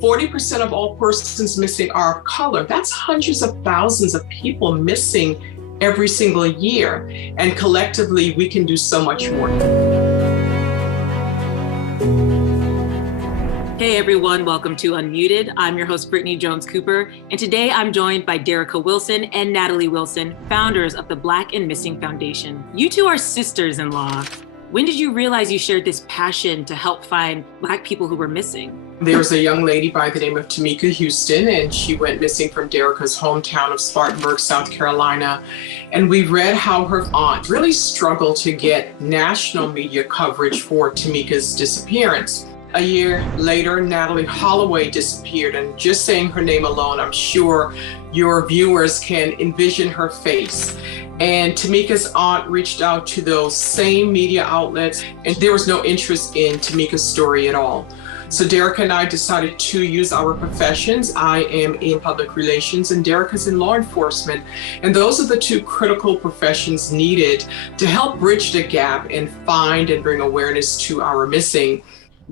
40% of all persons missing are of color. That's hundreds of thousands of people missing every single year. And collectively, we can do so much more. Hey everyone, welcome to Unmuted. I'm your host, Brittany Jones-Cooper, and today I'm joined by Derrica Wilson and Natalie Wilson, founders of the Black and Missing Foundation. You two are sisters-in-law. When did you realize you shared this passion to help find Black people who were missing? There was a young lady by the name of Tamika Houston, and she went missing from Derrica's hometown of Spartanburg, South Carolina. And we read how her aunt really struggled to get national media coverage for Tamika's disappearance. A year later, Natalie Holloway disappeared, and just saying her name alone, I'm sure your viewers can envision her face. And Tamika's aunt reached out to those same media outlets, and there was no interest in Tamika's story at all. So Derrica and I decided to use our professions. I am in public relations and Derrica's in law enforcement. And those are the two critical professions needed to help bridge the gap and find and bring awareness to our missing.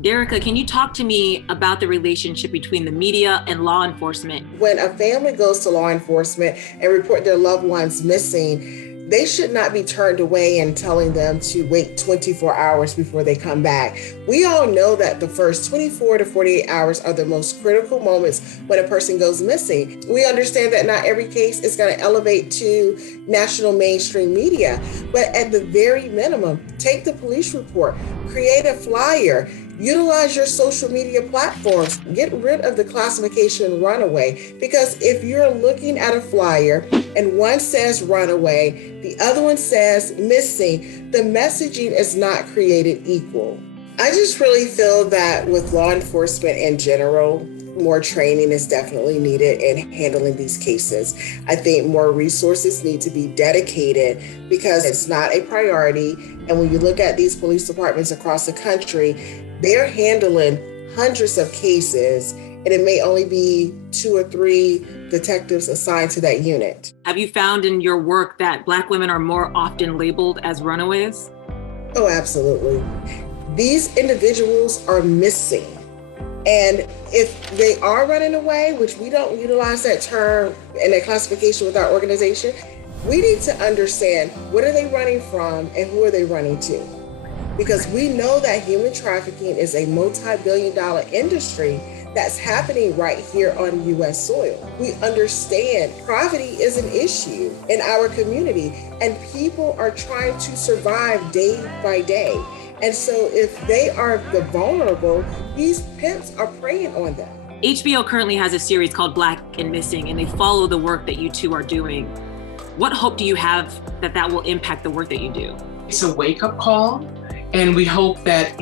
Derrica, can you talk to me about the relationship between the media and law enforcement? When a family goes to law enforcement and report their loved ones missing, they should not be turned away and telling them to wait 24 hours before they come back. We all know that the first 24 to 48 hours are the most critical moments when a person goes missing. We understand that not every case is going to elevate to national mainstream media, but at the very minimum, take the police report, create a flyer, utilize your social media platforms. Get rid of the classification runaway, because if you're looking at a flyer and one says runaway, the other one says missing, the messaging is not created equal. I just really feel that with law enforcement in general, more training is definitely needed in handling these cases. I think more resources need to be dedicated because it's not a priority. And when you look at these police departments across the country, they're handling hundreds of cases, and it may only be 2 or 3 detectives assigned to that unit. Have you found in your work that Black women are more often labeled as runaways? Oh, absolutely. These individuals are missing. And if they are running away, which we don't utilize that term and that classification with our organization, we need to understand what are they running from and who are they running to? Because we know that human trafficking is a multi-billion-dollar industry that's happening right here on U.S. soil. We understand poverty is an issue in our community, and people are trying to survive day by day. And so if they are the vulnerable, these pimps are preying on them. HBO currently has a series called Black and Missing, and they follow the work that you two are doing. What hope do you have that will impact the work that you do? It's a wake-up call, and we hope that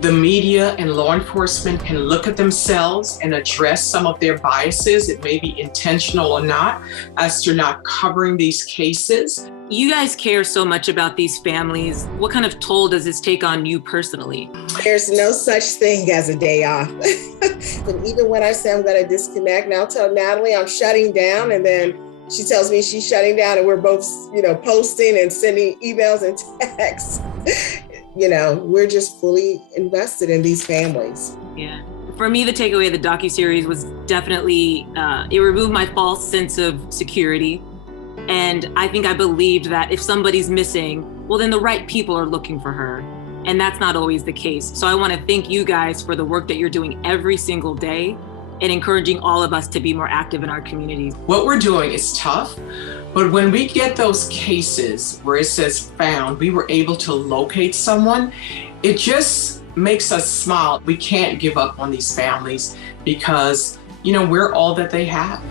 the media and law enforcement can look at themselves and address some of their biases, it may be intentional or not, as to not covering these cases. You guys care so much about these families. What kind of toll does this take on you personally? There's no such thing as a day off. And even when I say I'm going to disconnect, now I'll tell Natalie I'm shutting down, and then she tells me she's shutting down, and we're both, posting and sending emails and texts. We're just fully invested in these families. Yeah. For me, the takeaway of the docuseries was definitely, it removed my false sense of security. And I think I believed that if somebody's missing, well, then the right people are looking for her. And that's not always the case. So I want to thank you guys for the work that you're doing every single day and encouraging all of us to be more active in our communities. What we're doing is tough, but when we get those cases where it says found, we were able to locate someone, it just makes us smile. We can't give up on these families because, we're all that they have.